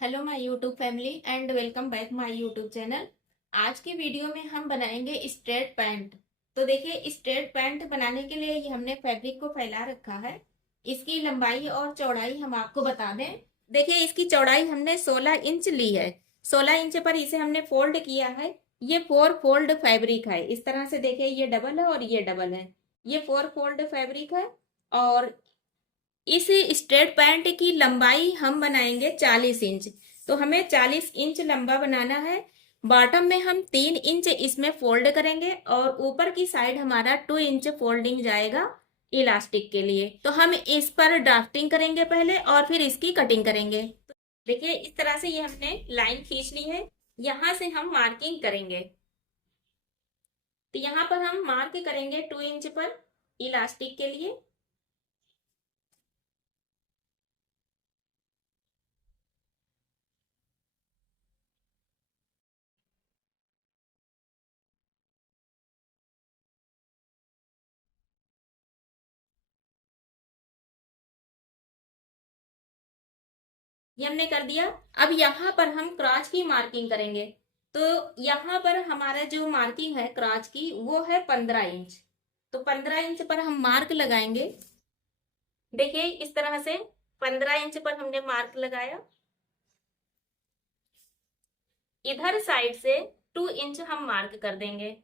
Hello my YouTube family and welcome back my YouTube channel. आज की video में हम बनाएंगे स्ट्रेट पैंट। तो देखिए, स्ट्रेट पैंट बनाने के लिए ये हमने फैब्रिक को फैला रखा है। इसकी लंबाई और चौड़ाई हम आपको बता दें। देखिए, इसकी चौड़ाई हमने 16 इंच ली है। 16 इंच पर इसे हमने फोल्ड किया है। ये 4 फोल्ड फैब्रिक है। इस तरह से देखिए, ये डबल है और ये डबल है। ये 4 फोल्ड फैब्रिक है। और इस स्ट्रेट पैंट की लंबाई हम बनाएंगे 40 इंच। तो हमें 40 इंच लंबा बनाना है। बॉटम में हम 3 इंच इसमें फोल्ड करेंगे और ऊपर की साइड हमारा 2 इंच फोल्डिंग जाएगा इलास्टिक के लिए। तो हम इस पर ड्राफ्टिंग करेंगे पहले और फिर इसकी कटिंग करेंगे। देखिए, इस तरह से ये हमने लाइन खींच ली है। यहां से हम मार्किंग करेंगे। तो यहाँ पर हम मार्क करेंगे 2 इंच पर इलास्टिक के लिए। ये हमने कर दिया। अब यहाँ पर हम क्रॉच की मार्किंग करेंगे। तो यहाँ पर हमारा जो मार्किंग है क्रॉच की वो है 15 इंच। तो 15 इंच पर हम मार्क लगाएंगे। देखिए, इस तरह से 15 इंच पर हमने मार्क लगाया। इधर साइड से 2 इंच हम मार्क कर देंगे।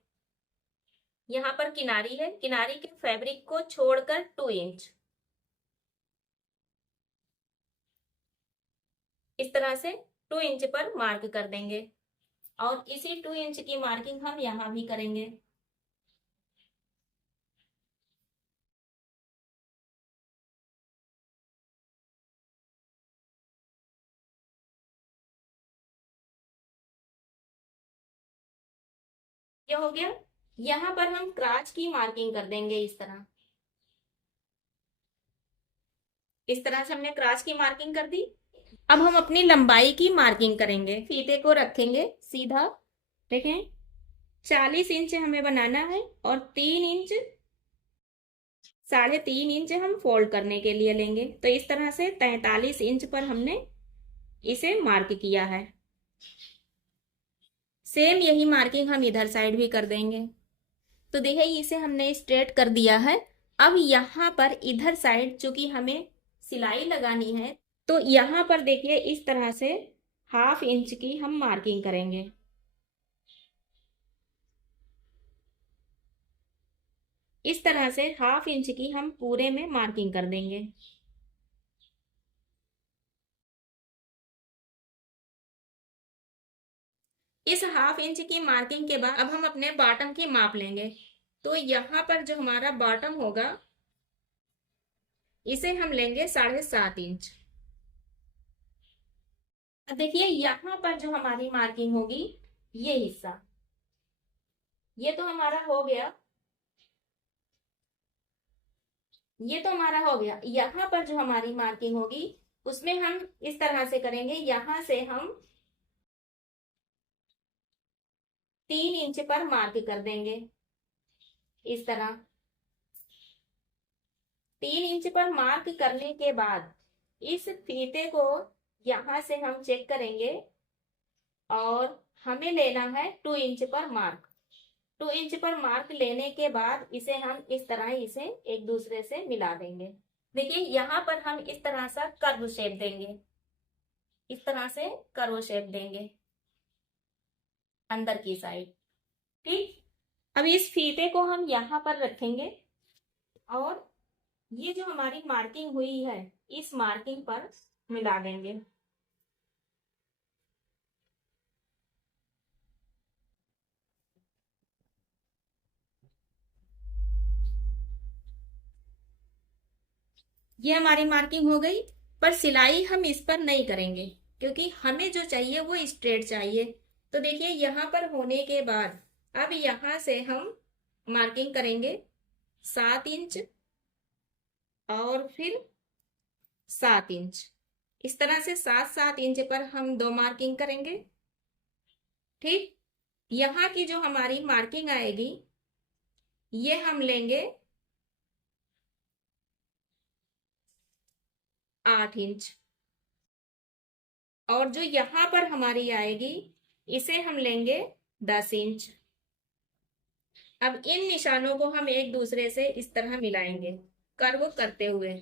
यहाँ पर किनारी है, किनारी के फैब्रिक को छोड़कर 2 इंच इस तरह से 2 इंच पर मार्क कर देंगे। और इसी 2 इंच की मार्किंग हम यहाँ भी करेंगे। ये हो गया। यहाँ पर हम क्रॉच की मार्किंग कर देंगे इस तरह। इस तरह से हमने क्रॉच की मार्किंग कर दी। अब हम अपनी लंबाई की मार्किंग करेंगे। फीते को रखेंगे सीधा। देखें, 40 इंच हमें बनाना है और 3 इंच, 3.5 इंच हम फोल्ड करने के लिए लेंगे। तो इस तरह से 43 इंच पर हमने इसे मार्क किया है। सेम यही मार्किंग हम इधर साइड भी कर देंगे। तो देखिए, इसे हमने स्ट्रेट कर दिया है। अब यहाँ पर इधर साइड चूंकि हमें सिलाई लगानी है, तो यहाँ पर देखिए इस तरह से 1/2 इंच की हम मार्किंग करेंगे। इस तरह से 1/2 इंच की हम पूरे में मार्किंग कर देंगे। इस 1/2 इंच की मार्किंग के बाद अब हम अपने बॉटम की माप लेंगे। तो यहाँ पर जो हमारा बॉटम होगा इसे हम लेंगे 7.5 इंच। अब देखिए, यहाँ पर जो हमारी मार्किंग होगी, ये हिस्सा, ये तो हमारा हो गया। ये तो हमारा हो गया। यहाँ पर जो हमारी मार्किंग होगी उसमें हम इस तरह से करेंगे। यहाँ से हम 3 इंच पर मार्क कर देंगे इस तरह। 3 इंच पर मार्क करने के बाद इस फीते को यहाँ से हम चेक करेंगे और हमें लेना है 2 इंच पर मार्क। 2 इंच पर मार्क लेने के बाद इसे हम इस तरह इसे एक दूसरे से मिला देंगे। देखिए, यहाँ पर हम इस तरह सा कर्व शेप देंगे। इस तरह से कर्व शेप देंगे अंदर की साइड। ठीक। अब इस फीते को हम यहाँ पर रखेंगे और ये जो हमारी मार्किंग हुई है इस मार्किंग पर मिला देंगे। ये हमारी मार्किंग हो गई। पर सिलाई हम इस पर नहीं करेंगे क्योंकि हमें जो चाहिए वो स्ट्रेट चाहिए। तो देखिए, यहाँ पर होने के बाद अब यहाँ से हम मार्किंग करेंगे 7 इंच और फिर 7 इंच। इस तरह से 7-7 इंच पर हम दो मार्किंग करेंगे। ठीक। यहाँ की जो हमारी मार्किंग आएगी ये हम लेंगे 8 इंच। और जो यहाँ पर हमारी आएगी इसे हम लेंगे 10 इंच। अब इन निशानों को हम एक दूसरे से इस तरह मिलाएंगे कर्व करते हुए,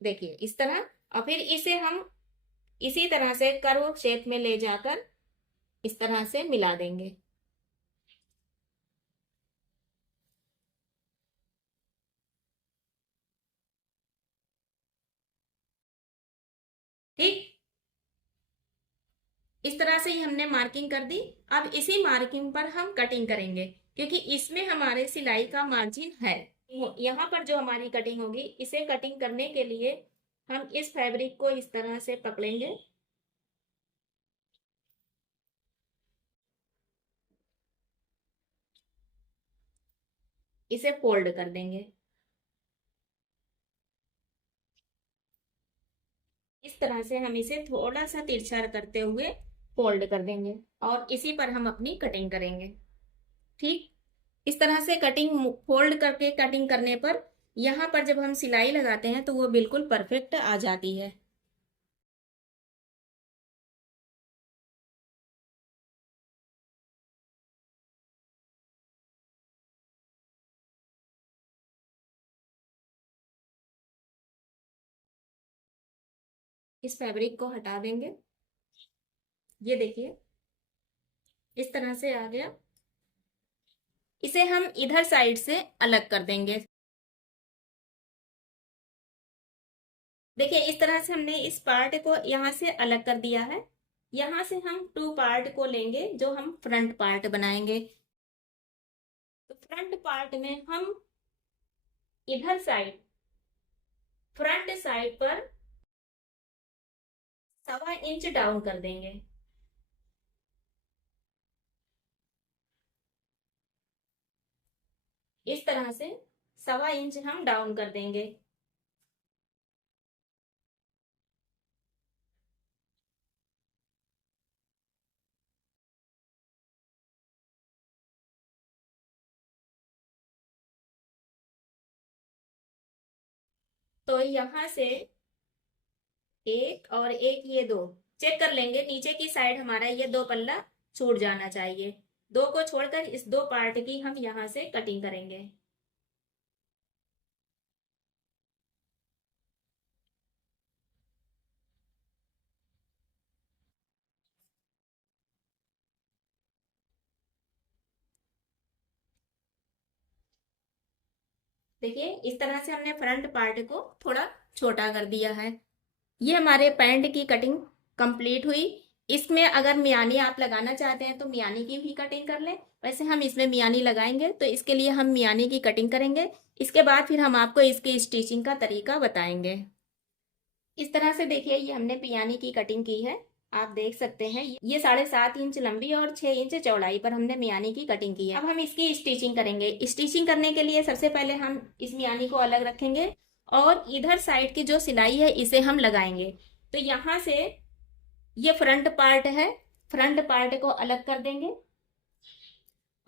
देखिए इस तरह। और फिर इसे हम इसी तरह से कर्व शेप में ले जाकर इस तरह से मिला देंगे। ठीक, इस तरह से ही हमने मार्किंग कर दी। अब इसी मार्किंग पर हम कटिंग करेंगे, क्योंकि इसमें हमारे सिलाई का मार्जिन है। यहाँ पर जो हमारी कटिंग होगी, इसे कटिंग करने के लिए हम इस फैब्रिक को इस तरह से पकड़ेंगे, इसे फोल्ड कर देंगे। इस तरह से हम इसे थोड़ा सा तिरछा करते हुए फोल्ड कर देंगे और इसी पर हम अपनी कटिंग करेंगे। ठीक, इस तरह से कटिंग फोल्ड करके कटिंग करने पर यहाँ पर जब हम सिलाई लगाते हैं तो वो बिल्कुल परफेक्ट आ जाती है। इस फैब्रिक को हटा देंगे, ये देखिए इस तरह से आ गया। इसे हम इधर साइड से अलग कर देंगे। देखिए इस तरह से हमने इस पार्ट को यहाँ से अलग कर दिया है। यहाँ से हम टू पार्ट को लेंगे जो हम फ्रंट पार्ट बनाएंगे। तो फ्रंट पार्ट में हम इधर साइड फ्रंट साइड पर 1.25 इंच डाउन कर देंगे। इस तरह से 1.25 इंच हम डाउन कर देंगे। तो यहाँ से एक और एक, ये दो चेक कर लेंगे। नीचे की साइड हमारा ये दो पल्ला छूट जाना चाहिए। दो को छोड़कर इस दो पार्ट की हम यहाँ से कटिंग करेंगे। देखिए इस तरह से हमने फ्रंट पार्ट को थोड़ा छोटा कर दिया है। ये हमारे पैंट की कटिंग कंप्लीट हुई। इसमें अगर मियानी आप लगाना चाहते हैं तो मियानी की भी कटिंग कर लें। वैसे हम इसमें मियानी लगाएंगे तो इसके लिए हम मियानी की कटिंग करेंगे। इसके बाद फिर हम आपको इसकी स्टिचिंग का तरीका बताएंगे। इस तरह से देखिए ये हमने मियानी की कटिंग की है। आप देख सकते हैं ये 7.5 इंच लंबी और 6 इंच चौड़ाई पर हमने मियानी की कटिंग की है। अब हम इसकी स्टिचिंग करेंगे। स्टिचिंग करने के लिए सबसे पहले हम इस मियानी को अलग रखेंगे और इधर साइड की जो सिलाई है इसे हम लगाएंगे। तो यहाँ से ये फ्रंट पार्ट है, फ्रंट पार्ट को अलग कर देंगे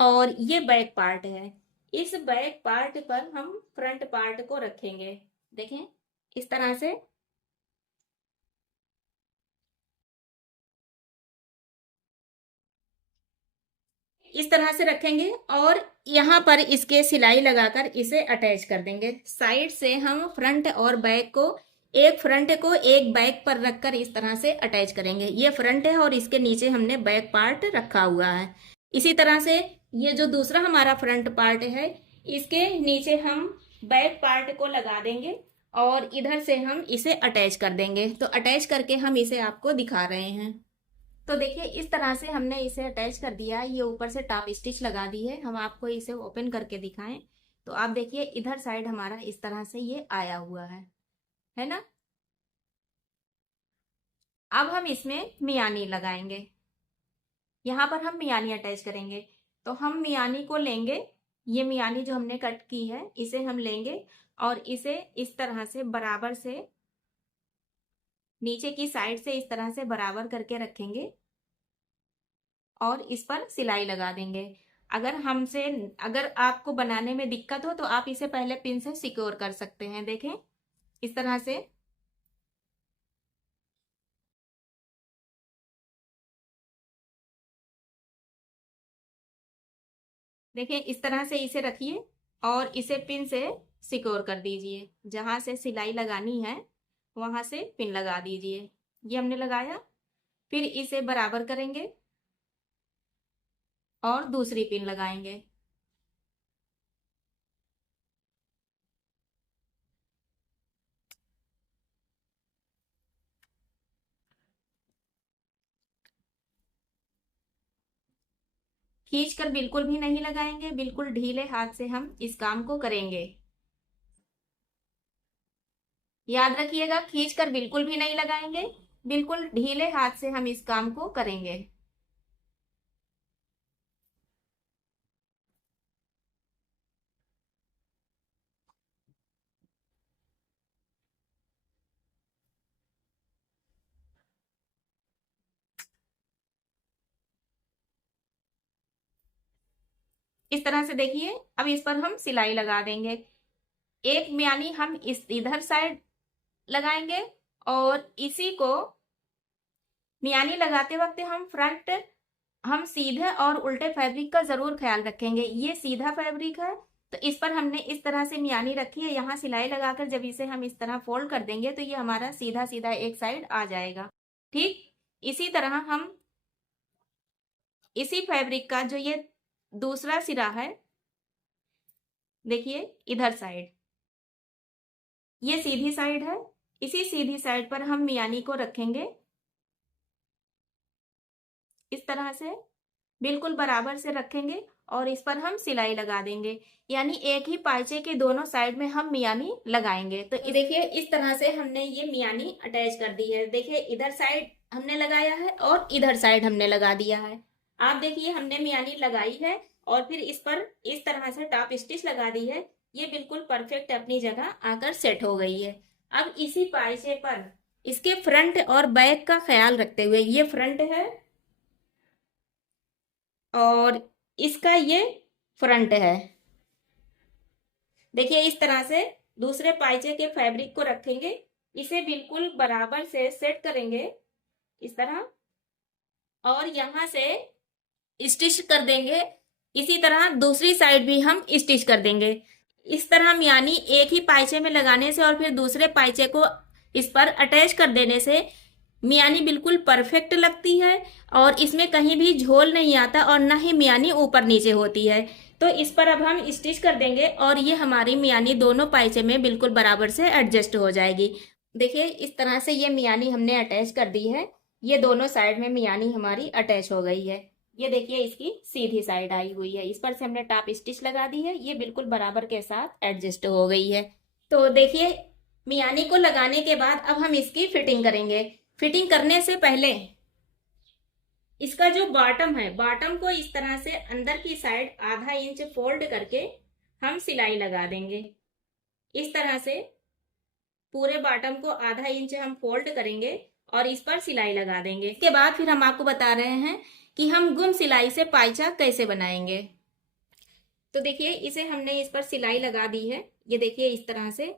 और ये बैक पार्ट है। इस बैक पार्ट पर हम फ्रंट पार्ट को रखेंगे। देखें इस तरह से। इस तरह से रखेंगे और यहाँ पर इसके सिलाई लगाकर इसे अटैच कर देंगे। साइड से हम फ्रंट और बैक को, एक फ्रंट को एक बैक पर रखकर इस तरह से अटैच करेंगे। ये फ्रंट है और इसके नीचे हमने बैक पार्ट रखा हुआ है। इसी तरह से ये जो दूसरा हमारा फ्रंट पार्ट है इसके नीचे हम बैक पार्ट को लगा देंगे और इधर से हम इसे अटैच कर देंगे। तो अटैच करके हम इसे आपको दिखा रहे हैं। तो देखिए इस तरह से हमने इसे अटैच कर दिया। ये ऊपर से टॉप स्टिच लगा दी है। हम आपको इसे ओपन करके दिखाएं तो आप देखिए इधर साइड हमारा इस तरह से ये आया हुआ है ना। अब हम इसमें मियानी लगाएंगे। यहाँ पर हम मियानी अटैच करेंगे। तो हम मियानी को लेंगे, ये मियानी जो हमने कट की है इसे हम लेंगे और इसे इस तरह से बराबर से नीचे की साइड से इस तरह से बराबर करके रखेंगे और इस पर सिलाई लगा देंगे। अगर आपको बनाने में दिक्कत हो तो आप इसे पहले पिन से सिक्योर कर सकते हैं। देखें इस तरह से देखिए इस तरह से इसे रखिए और इसे पिन से सिक्योर कर दीजिए। जहां से सिलाई लगानी है वहां से पिन लगा दीजिए। ये हमने लगाया, फिर इसे बराबर करेंगे और दूसरी पिन लगाएंगे। खींचकर बिल्कुल भी नहीं लगाएंगे, बिल्कुल ढीले हाथ से हम इस काम को करेंगे। याद रखिएगा, खींचकर बिल्कुल भी नहीं लगाएंगे, बिल्कुल ढीले हाथ से हम इस काम को करेंगे। इस तरह से देखिए, अब इस पर हम सिलाई लगा देंगे। एक मियानी हम इस इधर साइड लगाएंगे और इसी को मियानी लगाते वक्त हम सीधे और उल्टे फैब्रिक का जरूर ख्याल रखेंगे। ये सीधा फैब्रिक है तो इस पर हमने इस तरह से मियानी रखी है। यहाँ सिलाई लगाकर जब इसे हम इस तरह फोल्ड कर देंगे तो ये हमारा सीधा सीधा एक साइड आ जाएगा। ठीक इसी तरह हम इसी फैब्रिक का जो ये दूसरा सिरा है, देखिए इधर साइड, ये सीधी साइड है। इसी सीधी साइड पर हम मियानी को रखेंगे इस तरह से, बिल्कुल बराबर से रखेंगे और इस पर हम सिलाई लगा देंगे। यानी एक ही पाइचे के दोनों साइड में हम मियानी लगाएंगे। तो देखिए इस तरह से हमने ये मियानी अटैच कर दी है। देखिए इधर साइड हमने लगाया है और इधर साइड हमने लगा दिया है। आप देखिए हमने मियानी लगाई है और फिर इस पर इस तरह से टॉप स्टिच लगा दी है। ये बिल्कुल परफेक्ट अपनी जगह आकर सेट हो गई है। अब इसी पाइचे पर इसके फ्रंट और बैक का ख्याल रखते हुए, ये फ्रंट है और इसका ये फ्रंट है। देखिए इस तरह से दूसरे पाइचे के फैब्रिक को रखेंगे, इसे बिल्कुल बराबर से सेट करेंगे इस तरह और यहां से स्टिच कर देंगे। इसी तरह दूसरी साइड भी हम स्टिच कर देंगे। इस तरह मियानी एक ही पाइचे में लगाने से और फिर दूसरे पाइचे को इस पर अटैच कर देने से मियानी बिल्कुल परफेक्ट लगती है और इसमें कहीं भी झोल नहीं आता और ना ही मियानी ऊपर नीचे होती है। तो इस पर अब हम स्टिच कर देंगे और ये हमारी मियानी दोनों पाइचे में बिल्कुल बराबर से एडजस्ट हो जाएगी। देखिए इस तरह से ये मियानी हमने अटैच कर दी है। ये दोनों साइड में मियानी हमारी अटैच हो गई है। ये देखिए इसकी सीधी साइड आई हुई है, इस पर से हमने टॉप स्टिच लगा दी है। ये बिल्कुल बराबर के साथ एडजस्ट हो गई है। तो देखिए मियानी को लगाने के बाद अब हम इसकी फिटिंग करेंगे। फिटिंग करने से पहले इसका जो बॉटम है, बॉटम को इस तरह से अंदर की साइड आधा इंच फोल्ड करके हम सिलाई लगा देंगे। इस तरह से पूरे बॉटम को आधा इंच हम फोल्ड करेंगे और इस पर सिलाई लगा देंगे। इसके बाद फिर हम आपको बता रहे हैं कि हम गुम सिलाई से पाइचा कैसे बनाएंगे। तो देखिए इसे हमने इस पर सिलाई लगा दी है, ये देखिए इस तरह से।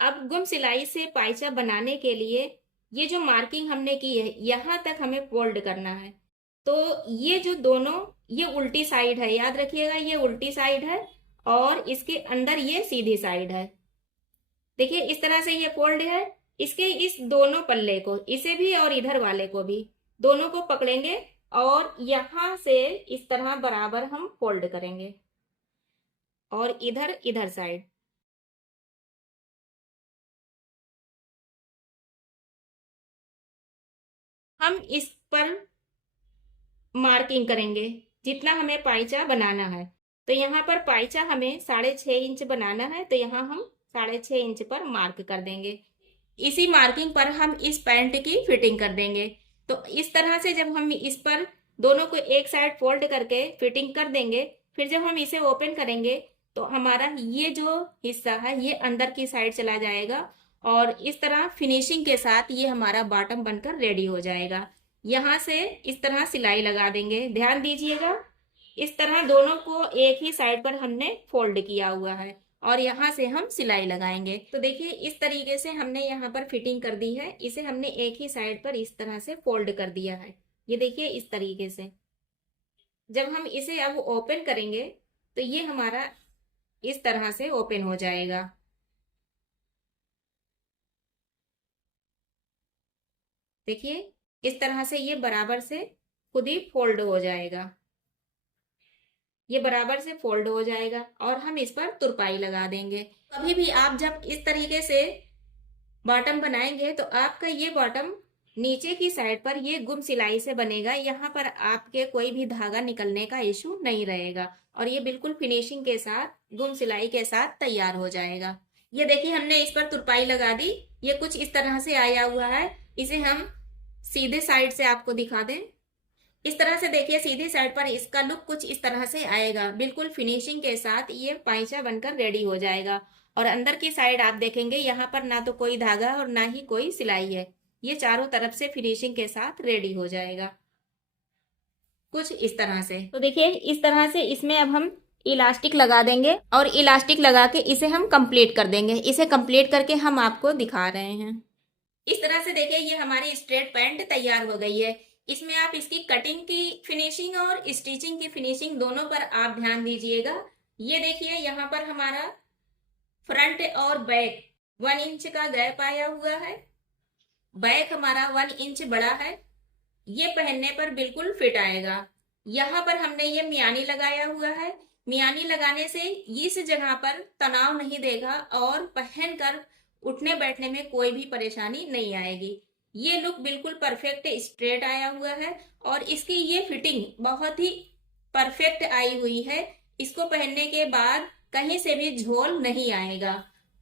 अब गुम सिलाई से पाइचा बनाने के लिए ये जो मार्किंग हमने की है यहां तक हमें फोल्ड करना है। तो ये जो दोनों, ये उल्टी साइड है, याद रखिएगा ये उल्टी साइड है और इसके अंदर ये सीधी साइड है। देखिए इस तरह से ये फोल्ड है। इसके इस दोनों पल्ले को, इसे भी और इधर वाले को भी, दोनों को पकड़ेंगे और यहां से इस तरह बराबर हम फोल्ड करेंगे और इधर इधर साइड हम इस पर मार्किंग करेंगे जितना हमें पाइचा बनाना है। तो यहाँ पर पाइचा हमें 6.5 इंच बनाना है, तो यहाँ हम 6.5 इंच पर मार्क कर देंगे। इसी मार्किंग पर हम इस पैंट की फिटिंग कर देंगे। तो इस तरह से जब हम इस पर दोनों को एक साइड फोल्ड करके फिटिंग कर देंगे, फिर जब हम इसे ओपन करेंगे तो हमारा ये जो हिस्सा है ये अंदर की साइड चला जाएगा और इस तरह फिनिशिंग के साथ ये हमारा बॉटम बनकर रेडी हो जाएगा। यहाँ से इस तरह सिलाई लगा देंगे, ध्यान दीजिएगा। इस तरह दोनों को एक ही साइड पर हमने फोल्ड किया हुआ है और यहाँ से हम सिलाई लगाएंगे। तो देखिए इस तरीके से हमने यहाँ पर फिटिंग कर दी है। इसे हमने एक ही साइड पर इस तरह से फोल्ड कर दिया है, ये देखिए इस तरीके से। जब हम इसे अब ओपन करेंगे तो ये हमारा इस तरह से ओपन हो जाएगा। देखिए इस तरह से ये बराबर से खुद ही फोल्ड हो जाएगा, ये बराबर से फोल्ड हो जाएगा और हम इस पर तुरपाई लगा देंगे। कभी भी आप जब इस तरीके से बॉटम बनाएंगे तो आपका ये बॉटम नीचे की साइड पर ये गुम सिलाई से बनेगा, यहाँ पर आपके कोई भी धागा निकलने का इशू नहीं रहेगा और ये बिल्कुल फिनिशिंग के साथ गुम सिलाई के साथ तैयार हो जाएगा। ये देखिए हमने इस पर तुरपाई लगा दी, ये कुछ इस तरह से आया हुआ है। इसे हम सीधे साइड से आपको दिखा दें, इस तरह से देखिए सीधी साइड पर इसका लुक कुछ इस तरह से आएगा, बिल्कुल फिनिशिंग के साथ ये पाइचा बनकर रेडी हो जाएगा। और अंदर की साइड आप देखेंगे यहाँ पर ना तो कोई धागा और ना ही कोई सिलाई है, ये चारों तरफ से फिनिशिंग के साथ रेडी हो जाएगा कुछ इस तरह से। तो देखिए इस तरह से इसमें अब हम इलास्टिक लगा देंगे और इलास्टिक लगा के इसे हम कंप्लीट कर देंगे। इसे कंप्लीट करके हम आपको दिखा रहे हैं। इस तरह से देखिए ये हमारी स्ट्रेट पैंट तैयार हो गई है। इसमें आप इसकी कटिंग की फिनिशिंग और स्टिचिंग की फिनिशिंग दोनों पर आप ध्यान दीजिएगा। ये देखिए यहाँ पर हमारा फ्रंट और बैक 1 इंच का गैप आया हुआ है, बैक हमारा 1 इंच बड़ा है, ये पहनने पर बिल्कुल फिट आएगा। यहाँ पर हमने ये मियानी लगाया हुआ है, मियानी लगाने से इस जगह पर तनाव नहीं देगा और पहनकर उठने बैठने में कोई भी परेशानी नहीं आएगी। ये लुक बिल्कुल परफेक्ट स्ट्रेट आया हुआ है और इसकी ये फिटिंग बहुत ही परफेक्ट आई हुई है। इसको पहनने के बाद कहीं से भी झोल नहीं आएगा।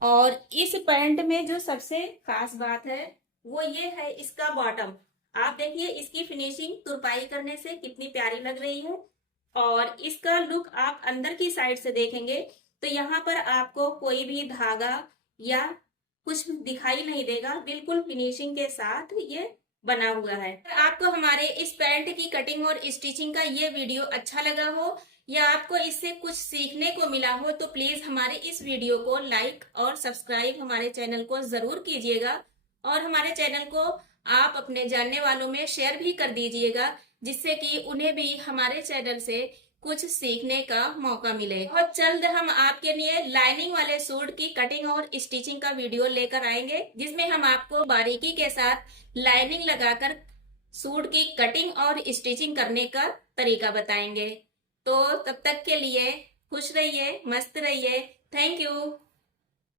और इस पैंट में जो सबसे खास बात है वो ये है इसका बॉटम। आप देखिए इसकी फिनिशिंग तुरपाई करने से कितनी प्यारी लग रही है और इसका लुक आप अंदर की साइड से देखेंगे तो यहाँ पर आपको कोई भी धागा या कुछ दिखाई नहीं देगा, बिल्कुल फिनिशिंग के साथ ये बना हुआ है। अगर आपको हमारे इस पैंट की कटिंग और स्टिचिंग का ये वीडियो अच्छा लगा हो या आपको इससे कुछ सीखने को मिला हो तो प्लीज हमारे इस वीडियो को लाइक और सब्सक्राइब हमारे चैनल को जरूर कीजिएगा और हमारे चैनल को आप अपने जानने वालों में शेयर भी कर दीजिएगा, जिससे कि उन्हें भी हमारे चैनल से कुछ सीखने का मौका मिले। बहुत जल्द हम आपके लिए लाइनिंग वाले सूट की कटिंग और स्टिचिंग का वीडियो लेकर आएंगे, जिसमें हम आपको बारीकी के साथ लाइनिंग लगाकर सूट की कटिंग और स्टिचिंग करने का तरीका बताएंगे। तो तब तक के लिए खुश रहिए, मस्त रहिए। Thank you.